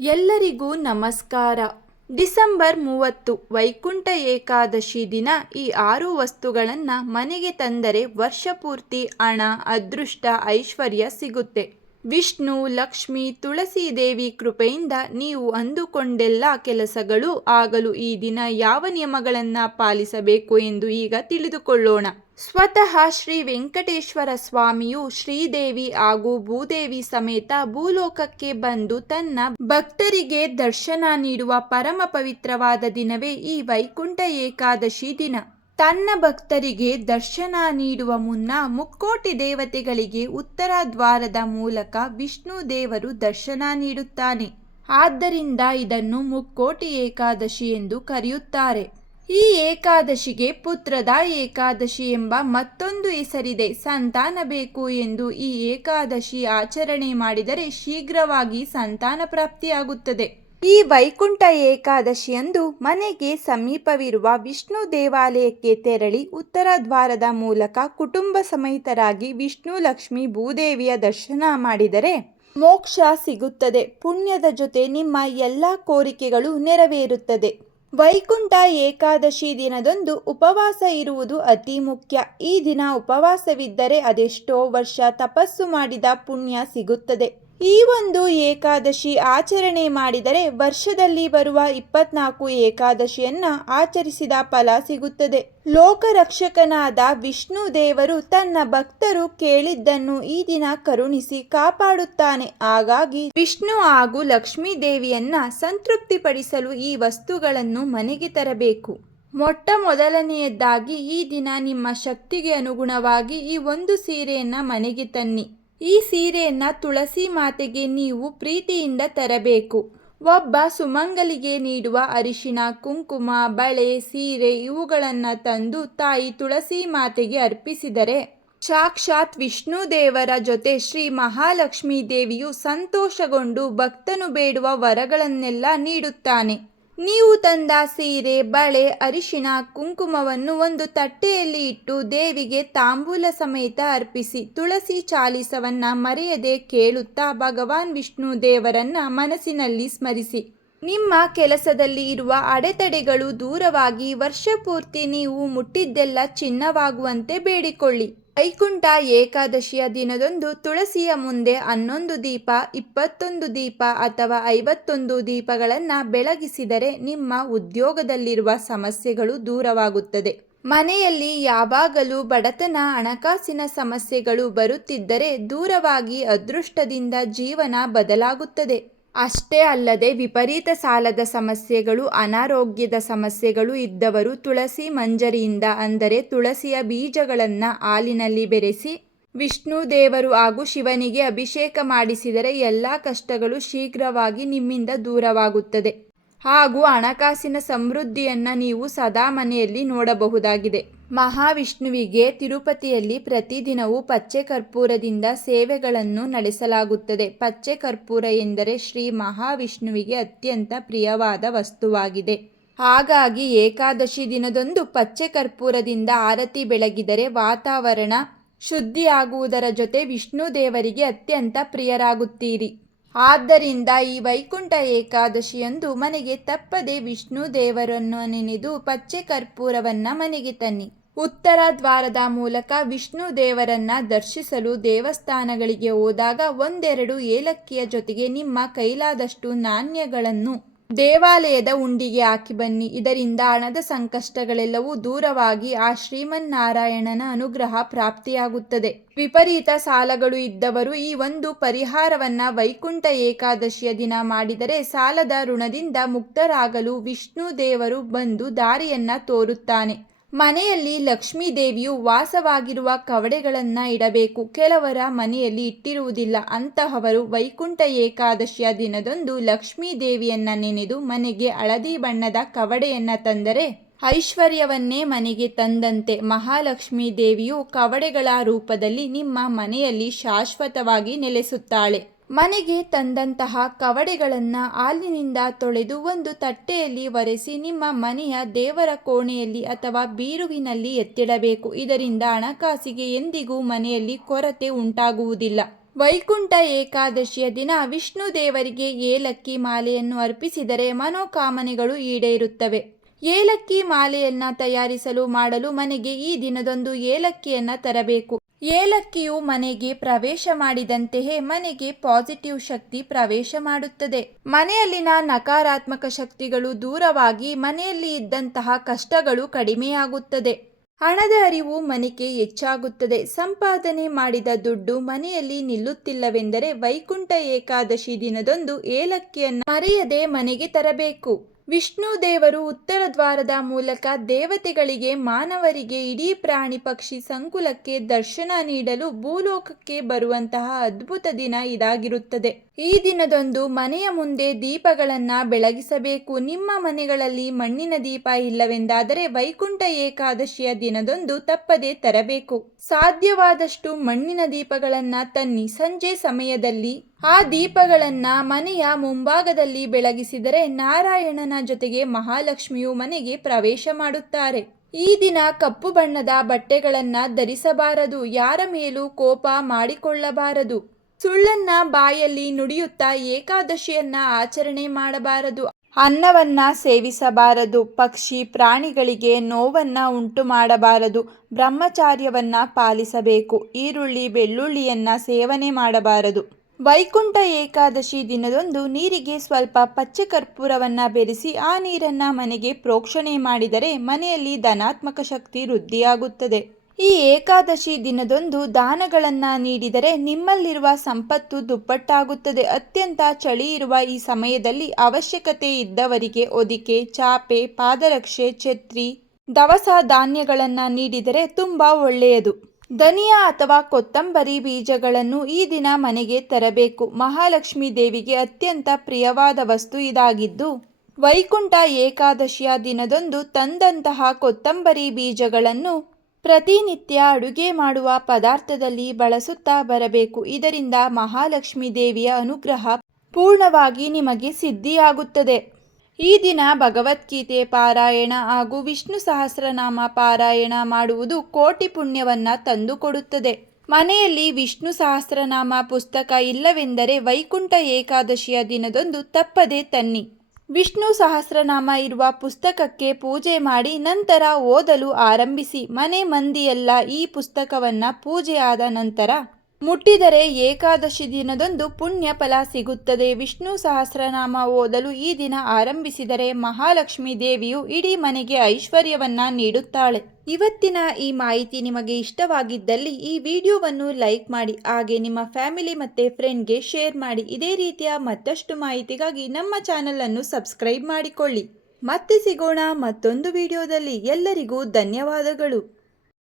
ಎಲ್ಲರಿಗೂ ನಮಸ್ಕಾರ. ಡಿಸೆಂಬರ್ 30 ವೈಕುಂಠ ಏಕಾದಶಿ ದಿನ ಈ 6 ವಸ್ತುಗಳನ್ನು ಮನೆಗೆ ತಂದರೆ ವರ್ಷಪೂರ್ತಿ ಹಣ, ಅದೃಷ್ಟ, ಐಶ್ವರ್ಯ ಸಿಗುತ್ತೆ. ವಿಷ್ಣು, ಲಕ್ಷ್ಮಿ, ತುಳಸಿ ದೇವಿ ಕೃಪೆಯಿಂದ ನೀವು ಅಂದುಕೊಂಡೆಲ್ಲ ಕೆಲಸಗಳು ಆಗಲು ಈ ದಿನ ಯಾವ ನಿಯಮಗಳನ್ನು ಪಾಲಿಸಬೇಕು ಎಂದು ಈಗ ತಿಳಿದುಕೊಳ್ಳೋಣ. ಸ್ವತಃ ಶ್ರೀ ವೆಂಕಟೇಶ್ವರ ಸ್ವಾಮಿಯು ಶ್ರೀದೇವಿ ಹಾಗೂ ಭೂದೇವಿ ಸಮೇತ ಭೂಲೋಕಕ್ಕೆ ಬಂದು ತನ್ನ ಭಕ್ತರಿಗೆ ದರ್ಶನ ನೀಡುವ ಪರಮ ಪವಿತ್ರವಾದ ದಿನವೇ ಈ ವೈಕುಂಠ ಏಕಾದಶಿ ದಿನ. ತನ್ನ ಭಕ್ತರಿಗೆ ದರ್ಶನ ನೀಡುವ ಮುನ್ನ ಮುಕ್ಕೋಟಿ ದೇವತೆಗಳಿಗೆ ಉತ್ತರ ದ್ವಾರದ ಮೂಲಕ ವಿಷ್ಣು ದೇವರು ದರ್ಶನ ನೀಡುತ್ತಾನೆ. ಆದ್ದರಿಂದ ಇದನ್ನು ಮುಕ್ಕೋಟಿ ಏಕಾದಶಿ ಎಂದು ಕರೆಯುತ್ತಾರೆ. ಈ ಏಕಾದಶಿಗೆ ಪುತ್ರದ ಏಕಾದಶಿ ಎಂಬ ಮತ್ತೊಂದು ಹೆಸರಿದೆ. ಸಂತಾನ ಬೇಕು ಎಂದು ಈ ಏಕಾದಶಿ ಆಚರಣೆ ಮಾಡಿದರೆ ಶೀಘ್ರವಾಗಿ ಸಂತಾನ ಪ್ರಾಪ್ತಿಯಾಗುತ್ತದೆ. ಈ ವೈಕುಂಠ ಏಕಾದಶಿಯಂದು ಮನೆಗೆ ಸಮೀಪವಿರುವ ವಿಷ್ಣು ದೇವಾಲಯಕ್ಕೆ ತೆರಳಿ ಉತ್ತರ ದ್ವಾರದ ಮೂಲಕ ಕುಟುಂಬ ಸಮೇತರಾಗಿ ವಿಷ್ಣು, ಲಕ್ಷ್ಮಿ, ಭೂದೇವಿಯ ದರ್ಶನ ಮಾಡಿದರೆ ಮೋಕ್ಷ ಸಿಗುತ್ತದೆ. ಪುಣ್ಯದ ಜೊತೆ ನಿಮ್ಮ ಎಲ್ಲ ಕೋರಿಕೆಗಳು ನೆರವೇರುತ್ತದೆ. ವೈಕುಂಠ ಏಕಾದಶಿ ದಿನದಂದು ಉಪವಾಸ ಇರುವುದು ಅತಿ ಮುಖ್ಯ. ಈ ದಿನ ಉಪವಾಸವಿದ್ದರೆ ಅದೆಷ್ಟೋ ವರ್ಷ ತಪಸ್ಸು ಮಾಡಿದ ಪುಣ್ಯ ಸಿಗುತ್ತದೆ. ಈ ಒಂದು ಏಕಾದಶಿ ಆಚರಣೆ ಮಾಡಿದರೆ ವರ್ಷದಲ್ಲಿ ಬರುವ 24 ಏಕಾದಶಿಯನ್ನ ಆಚರಿಸಿದ ಫಲ ಸಿಗುತ್ತದೆ. ಲೋಕರಕ್ಷಕನಾದ ವಿಷ್ಣು ದೇವರು ತನ್ನ ಭಕ್ತರು ಕೇಳಿದ್ದನ್ನು ಈ ದಿನ ಕರುಣಿಸಿ ಕಾಪಾಡುತ್ತಾನೆ. ಹಾಗಾಗಿ ವಿಷ್ಣು ಹಾಗೂ ಲಕ್ಷ್ಮೀ ದೇವಿಯನ್ನ ಸಂತೃಪ್ತಿಪಡಿಸಲು ಈ ವಸ್ತುಗಳನ್ನು ಮನೆಗೆ ತರಬೇಕು. ಮೊದಲನೆಯದಾಗಿ ಈ ದಿನ ನಿಮ್ಮ ಶಕ್ತಿಗೆ ಅನುಗುಣವಾಗಿ ಈ ಒಂದು ಸೀರೆಯನ್ನ ಮನೆಗೆ ತನ್ನಿ. ಈ ಸೀರೆಯನ್ನ ತುಳಸಿ ಮಾತೆಗೆ ನೀವು ಪ್ರೀತಿಯಿಂದ ತರಬೇಕು. ಒಬ್ಬ ಸುಮಂಗಲಿಗೆ ನೀಡುವ ಅರಿಶಿಣ, ಕುಂಕುಮ, ಬಳೆ, ಸೀರೆ ಇವುಗಳನ್ನು ತಂದು ತಾಯಿ ತುಳಸಿ ಮಾತೆಗೆ ಅರ್ಪಿಸಿದರೆ ಸಾಕ್ಷಾತ್ ವಿಷ್ಣು ದೇವರ ಜೊತೆ ಶ್ರೀ ಮಹಾಲಕ್ಷ್ಮೀ ದೇವಿಯು ಸಂತೋಷಗೊಂಡು ಭಕ್ತನು ಬೇಡುವ ವರಗಳನ್ನೆಲ್ಲ ನೀಡುತ್ತಾನೆ. ನೀವು ತಂದ ಸೀರೆ, ಬಳೆ, ಅರಿಶಿಣ, ಕುಂಕುಮವನ್ನು ಒಂದು ತಟ್ಟೆಯಲ್ಲಿ ಇಟ್ಟು ದೇವಿಗೆ ತಾಂಬೂಲ ಸಮೇತ ಅರ್ಪಿಸಿ ತುಳಸಿ ಚಾಲಿಸವನ್ನ ಮರೆಯದೆ ಕೇಳುತ್ತಾ ಭಗವಾನ್ ವಿಷ್ಣು ದೇವರನ್ನ ಮನಸ್ಸಿನಲ್ಲಿ ಸ್ಮರಿಸಿ. ನಿಮ್ಮ ಕೆಲಸದಲ್ಲಿ ಇರುವ ಅಡೆತಡೆಗಳು ದೂರವಾಗಿ ವರ್ಷಪೂರ್ತಿ ನೀವು ಮುಟ್ಟಿದ್ದೆಲ್ಲ ಚಿನ್ನವಾಗುವಂತೆ ಬೇಡಿಕೊಳ್ಳಿ. ವೈಕುಂಠ ಏಕಾದಶಿಯ ದಿನದಂದು ತುಳಸಿಯ ಮುಂದೆ 11 ದೀಪ, 21 ದೀಪ ಅಥವಾ 51 ದೀಪಗಳನ್ನು ಬೆಳಗಿಸಿದರೆ ನಿಮ್ಮ ಉದ್ಯೋಗದಲ್ಲಿರುವ ಸಮಸ್ಯೆಗಳು ದೂರವಾಗುತ್ತದೆ. ಮನೆಯಲ್ಲಿ ಯಾವಾಗಲೂ ಬಡತನ, ಹಣಕಾಸಿನ ಸಮಸ್ಯೆಗಳು ಬರುತ್ತಿದ್ದರೆ ದೂರವಾಗಿ ಅದೃಷ್ಟದಿಂದ ಜೀವನ ಬದಲಾಗುತ್ತದೆ. ಅಷ್ಟೇ ಅಲ್ಲದೆ ವಿಪರೀತ ಸಾಲದ ಸಮಸ್ಯೆಗಳು, ಅನಾರೋಗ್ಯದ ಸಮಸ್ಯೆಗಳು ಇದ್ದವರು ತುಳಸಿ ಮಂಜರಿಯಿಂದ ಅಂದರೆ ತುಳಸಿಯ ಬೀಜಗಳನ್ನು ಹಾಲಿನಲ್ಲಿ ಬೆರೆಸಿ ವಿಷ್ಣು ದೇವರು ಹಾಗೂ ಶಿವನಿಗೆ ಅಭಿಷೇಕ ಮಾಡಿಸಿದರೆ ಎಲ್ಲ ಕಷ್ಟಗಳು ಶೀಘ್ರವಾಗಿ ನಿಮ್ಮಿಂದ ದೂರವಾಗುತ್ತದೆ ಹಾಗೂ ಹಣಕಾಸಿನ ಸಮೃದ್ಧಿಯನ್ನು ನೀವು ಸದಾ ಮನೆಯಲ್ಲಿ ನೋಡಬಹುದಾಗಿದೆ. ಮಹಾವಿಷ್ಣುವಿಗೆ ತಿರುಪತಿಯಲ್ಲಿ ಪ್ರತಿದಿನವೂ ಪಚ್ಚೆ ಕರ್ಪೂರದಿಂದ ಸೇವೆಗಳನ್ನು ನಡೆಸಲಾಗುತ್ತದೆ. ಪಚ್ಚೆ ಕರ್ಪೂರ ಎಂದರೆ ಶ್ರೀ ಮಹಾವಿಷ್ಣುವಿಗೆ ಅತ್ಯಂತ ಪ್ರಿಯವಾದ ವಸ್ತುವಾಗಿದೆ. ಹಾಗಾಗಿ ಏಕಾದಶಿ ದಿನದಂದು ಪಚ್ಚೆ ಕರ್ಪೂರದಿಂದ ಆರತಿ ಬೆಳಗಿದರೆ ವಾತಾವರಣ ಶುದ್ಧಿಯಾಗುವುದರ ಜೊತೆ ವಿಷ್ಣು ದೇವರಿಗೆ ಅತ್ಯಂತ ಪ್ರಿಯರಾಗುತ್ತೀರಿ. ಆದ್ದರಿಂದ ಈ ವೈಕುಂಠ ಏಕಾದಶಿಯಂದು ಮನೆಗೆ ತಪ್ಪದೆ ವಿಷ್ಣು ದೇವರನ್ನು ನೆನೆದು ಪಚ್ಚೆ ಕರ್ಪೂರವನ್ನ ಮನೆಗೆ ತನ್ನಿ. ಉತ್ತರ ದ್ವಾರದ ಮೂಲಕ ವಿಷ್ಣು ದೇವರನ್ನ ದರ್ಶಿಸಲು ದೇವಸ್ಥಾನಗಳಿಗೆ ಹೋದಾಗ 1-2 ಏಲಕ್ಕಿಯ ಜೊತೆಗೆ ನಿಮ್ಮ ಕೈಲಾದಷ್ಟು ನಾಣ್ಯಗಳನ್ನು ದೇವಾಲಯದ ಉಂಡಿಗೆ ಹಾಕಿ ಬನ್ನಿ. ಇದರಿಂದ ಹಣದ ಸಂಕಷ್ಟಗಳೆಲ್ಲವೂ ದೂರವಾಗಿ ಆ ಶ್ರೀಮನ್ನಾರಾಯಣನ ಅನುಗ್ರಹ ಪ್ರಾಪ್ತಿಯಾಗುತ್ತದೆ. ವಿಪರೀತ ಸಾಲಗಳು ಇದ್ದವರು ಈ ಒಂದು ಪರಿಹಾರವನ್ನ ವೈಕುಂಠ ಏಕಾದಶಿಯ ದಿನ ಮಾಡಿದರೆ ಸಾಲದ ಋಣದಿಂದ ಮುಕ್ತರಾಗಲು ವಿಷ್ಣು ದೇವರು ಬಂದು ದಾರಿಯನ್ನ ತೋರುತ್ತಾನೆ. ಮನೆಯಲ್ಲಿ ಲಕ್ಷ್ಮೀ ದೇವಿಯು ವಾಸವಾಗಿರುವ ಕವಡೆಗಳನ್ನು ಇಡಬೇಕು. ಕೆಲವರ ಮನೆಯಲ್ಲಿ ಇಟ್ಟಿರುವುದಿಲ್ಲ. ಅಂತಹವರು ವೈಕುಂಠ ಏಕಾದಶಿಯ ದಿನದಂದು ಲಕ್ಷ್ಮೀ ದೇವಿಯನ್ನ ನೆನೆದು ಮನೆಗೆ ಹಳದಿ ಬಣ್ಣದ ಕವಡೆಯನ್ನ ತಂದರೆ ಐಶ್ವರ್ಯವನ್ನೇ ಮನೆಗೆ ತಂದಂತೆ. ಮಹಾಲಕ್ಷ್ಮೀ ದೇವಿಯು ಕವಡೆಗಳ ರೂಪದಲ್ಲಿ ನಿಮ್ಮ ಮನೆಯಲ್ಲಿ ಶಾಶ್ವತವಾಗಿ ನೆಲೆಸುತ್ತಾಳೆ. ಮನೆಗೆ ತಂದಂತಹ ಕವಡೆಗಳನ್ನು ಹಾಲಿನಿಂದ ತೊಳೆದು ಒಂದು ತಟ್ಟೆಯಲ್ಲಿ ಒರೆಸಿ ನಿಮ್ಮ ಮನೆಯ ದೇವರ ಕೋಣೆಯಲ್ಲಿ ಅಥವಾ ಬೀರುವಿನಲ್ಲಿ ಎತ್ತಿಡಬೇಕು. ಇದರಿಂದ ಹಣಕಾಸಿಗೆ ಎಂದಿಗೂ ಮನೆಯಲ್ಲಿ ಕೊರತೆ ಉಂಟಾಗುವುದಿಲ್ಲ. ವೈಕುಂಠ ಏಕಾದಶಿಯ ದಿನ ವಿಷ್ಣು ದೇವರಿಗೆ ಏಲಕ್ಕಿ ಮಾಲೆಯನ್ನು ಅರ್ಪಿಸಿದರೆ ಮನೋಕಾಮನೆಗಳು ಈಡೇರುತ್ತವೆ. ಏಲಕ್ಕಿ ಮಾಲೆಯನ್ನ ತಯಾರಿಸಲು ಮಾಡಲು ಮನೆಗೆ ಈ ದಿನದಂದು ಏಲಕ್ಕಿಯನ್ನ ತರಬೇಕು. ಏಲಕ್ಕಿಯು ಮನೆಗೆ ಪ್ರವೇಶ ಮಾಡಿದಂತೆಯೇ ಮನೆಗೆ ಪಾಸಿಟಿವ್ ಶಕ್ತಿ ಪ್ರವೇಶ ಮಾಡುತ್ತದೆ. ಮನೆಯಲ್ಲಿನ ನಕಾರಾತ್ಮಕ ಶಕ್ತಿಗಳು ದೂರವಾಗಿ ಮನೆಯಲ್ಲಿ ಇದ್ದಂತಹ ಕಷ್ಟಗಳು ಕಡಿಮೆಯಾಗುತ್ತದೆ. ಹಣದ ಅರಿವು ಮನೆಗೆ ಹೆಚ್ಚಾಗುತ್ತದೆ. ಸಂಪಾದನೆ ಮಾಡಿದ ದುಡ್ಡು ಮನೆಯಲ್ಲಿ ನಿಲ್ಲುತ್ತಿಲ್ಲವೆಂದರೆ ವೈಕುಂಠ ಏಕಾದಶಿ ದಿನದಂದು ಏಲಕ್ಕಿಯನ್ನು ಮರೆಯದೆ ಮನೆಗೆ ತರಬೇಕು. ವಿಷ್ಣು ದೇವರು ಉತ್ತರ ದ್ವಾರದ ಮೂಲಕ ದೇವತೆಗಳಿಗೆ, ಮಾನವರಿಗೆ, ಇಡೀ ಪ್ರಾಣಿ ಪಕ್ಷಿ ಸಂಕುಲಕ್ಕೆ ದರ್ಶನ ನೀಡಲು ಭೂಲೋಕಕ್ಕೆ ಬರುವಂತಹ ಅದ್ಭುತ ದಿನ ಇದಾಗಿರುತ್ತದೆ. ಈ ದಿನದಂದು ಮನೆಯ ಮುಂದೆ ದೀಪಗಳನ್ನ ಬೆಳಗಿಸಬೇಕು. ನಿಮ್ಮ ಮನೆಗಳಲ್ಲಿ ಮಣ್ಣಿನ ದೀಪ ಇಲ್ಲವೆಂದಾದರೆ ವೈಕುಂಠ ಏಕಾದಶಿಯ ದಿನದಂದು ತಪ್ಪದೆ ತರಬೇಕು. ಸಾಧ್ಯವಾದಷ್ಟು ಮಣ್ಣಿನ ದೀಪಗಳನ್ನ ತನ್ನಿ. ಸಂಜೆ ಸಮಯದಲ್ಲಿ ಆ ದೀಪಗಳನ್ನ ಮನೆಯ ಮುಂಭಾಗದಲ್ಲಿ ಬೆಳಗಿಸಿದರೆ ನಾರಾಯಣನ ಜೊತೆಗೆ ಮಹಾಲಕ್ಷ್ಮಿಯು ಮನೆಗೆ ಪ್ರವೇಶ ಮಾಡುತ್ತಾರೆ. ಈ ದಿನ ಕಪ್ಪು ಬಣ್ಣದ ಬಟ್ಟೆಗಳನ್ನ ಧರಿಸಬಾರದು. ಯಾರ ಮೇಲೂ ಕೋಪ ಮಾಡಿಕೊಳ್ಳಬಾರದು. ಸುಳ್ಳನ್ನ ಬಾಯಲ್ಲಿ ನುಡಿಯುತ್ತಾ ಏಕಾದಶಿಯನ್ನ ಆಚರಣೆ ಮಾಡಬಾರದು. ಅನ್ನವನ್ನ ಸೇವಿಸಬಾರದು. ಪಕ್ಷಿ ಪ್ರಾಣಿಗಳಿಗೆ ನೋವನ್ನ ಉಂಟು ಮಾಡಬಾರದು. ಬ್ರಹ್ಮಚಾರ್ಯವನ್ನ ಪಾಲಿಸಬೇಕು. ಈರುಳ್ಳಿ ಬೆಳ್ಳುಳ್ಳಿಯನ್ನ ಸೇವನೆ ಮಾಡಬಾರದು. ವೈಕುಂಠ ಏಕಾದಶಿ ದಿನದಂದು ನೀರಿಗೆ ಸ್ವಲ್ಪ ಪಚ್ಚೆ ಕರ್ಪೂರವನ್ನ ಬೆರೆಸಿ ಆ ನೀರನ್ನ ಮನೆಗೆ ಪ್ರೋಕ್ಷಣೆ ಮಾಡಿದರೆ ಮನೆಯಲ್ಲಿ ಧನಾತ್ಮಕ ಶಕ್ತಿ ವೃದ್ಧಿಯಾಗುತ್ತದೆ. ಈ ಏಕಾದಶಿ ದಿನದಂದು ದಾನಗಳನ್ನ ನೀಡಿದರೆ ನಿಮ್ಮಲ್ಲಿರುವ ಸಂಪತ್ತು ದುಪ್ಪಟ್ಟಾಗುತ್ತದೆ. ಅತ್ಯಂತ ಚಳಿ ಇರುವ ಈ ಸಮಯದಲ್ಲಿ ಅವಶ್ಯಕತೆ ಇದ್ದವರಿಗೆ ಹೊದಿಕೆ, ಚಾಪೆ, ಪಾದರಕ್ಷೆ, ಛತ್ರಿ, ದವಸ ಧಾನ್ಯಗಳನ್ನ ನೀಡಿದರೆ ತುಂಬಾ ಒಳ್ಳೆಯದು. ಧನಿಯಾ ಅಥವಾ ಕೊತ್ತಂಬರಿ ಬೀಜಗಳನ್ನು ಈ ದಿನ ಮನೆಗೆ ತರಬೇಕು. ಮಹಾಲಕ್ಷ್ಮಿ ದೇವಿಗೆ ಅತ್ಯಂತ ಪ್ರಿಯವಾದ ವಸ್ತು ಇದಾಗಿದ್ದು ವೈಕುಂಠ ಏಕಾದಶಿಯ ದಿನದಂದು ತಂದಂತಹ ಕೊತ್ತಂಬರಿ ಬೀಜಗಳನ್ನು ಪ್ರತಿನಿತ್ಯ ಅಡುಗೆ ಮಾಡುವ ಪದಾರ್ಥದಲ್ಲಿ ಬಳಸುತ್ತಾ ಬರಬೇಕು. ಇದರಿಂದ ಮಹಾಲಕ್ಷ್ಮಿ ದೇವಿಯ ಅನುಗ್ರಹ ಪೂರ್ಣವಾಗಿ ನಿಮಗೆ ಸಿದ್ಧಿಯಾಗುತ್ತದೆ. ಈ ದಿನ ಭಗವದ್ಗೀತೆ ಪಾರಾಯಣ ಹಾಗೂ ವಿಷ್ಣು ಸಹಸ್ರನಾಮ ಪಾರಾಯಣ ಮಾಡುವುದು ಕೋಟಿ ಪುಣ್ಯವನ್ನ ತಂದುಕೊಡುತ್ತದೆ. ಮನೆಯಲ್ಲಿ ವಿಷ್ಣು ಸಹಸ್ರನಾಮ ಪುಸ್ತಕ ಇಲ್ಲವೆಂದರೆ ವೈಕುಂಠ ಏಕಾದಶಿಯ ದಿನದಂದು ತಪ್ಪದೆ ತನ್ನಿ. ವಿಷ್ಣು ಸಹಸ್ರನಾಮ ಇರುವ ಪುಸ್ತಕಕ್ಕೆ ಪೂಜೆ ಮಾಡಿ ನಂತರ ಓದಲು ಆರಂಭಿಸಿ. ಮನೆ ಮಂದಿಯೆಲ್ಲ ಈ ಪುಸ್ತಕವನ್ನ ಪೂಜೆ ಆದ ನಂತರ ಮುಟ್ಟಿದರೆ ಏಕಾದಶಿ ದಿನದಂದು ಪುಣ್ಯ ಫಲ ಸಿಗುತ್ತದೆ. ವಿಷ್ಣು ಸಹಸ್ರನಾಮ ಓದಲು ಈ ದಿನ ಆರಂಭಿಸಿದರೆ ಮಹಾಲಕ್ಷ್ಮಿ ದೇವಿಯು ಇಡೀ ಮನೆಗೆ ಐಶ್ವರ್ಯವನ್ನ ನೀಡುತ್ತಾಳೆ. ಇವತ್ತಿನ ಈ ಮಾಹಿತಿ ನಿಮಗೆ ಇಷ್ಟವಾಗಿದ್ದಲ್ಲಿ ಈ ವಿಡಿಯೋವನ್ನು ಲೈಕ್ ಮಾಡಿ, ಹಾಗೆ ನಿಮ್ಮ ಫ್ಯಾಮಿಲಿ ಮತ್ತು ಫ್ರೆಂಡ್ಗೆ ಶೇರ್ ಮಾಡಿ. ಇದೇ ರೀತಿಯ ಮತ್ತಷ್ಟು ಮಾಹಿತಿಗಾಗಿ ನಮ್ಮ ಚಾನಲ್ ಅನ್ನು ಸಬ್ಸ್ಕ್ರೈಬ್ ಮಾಡಿಕೊಳ್ಳಿ. ಮತ್ತೆ ಸಿಗೋಣ ಮತ್ತೊಂದು ವಿಡಿಯೋದಲ್ಲಿ. ಎಲ್ಲರಿಗೂ ಧನ್ಯವಾದಗಳು.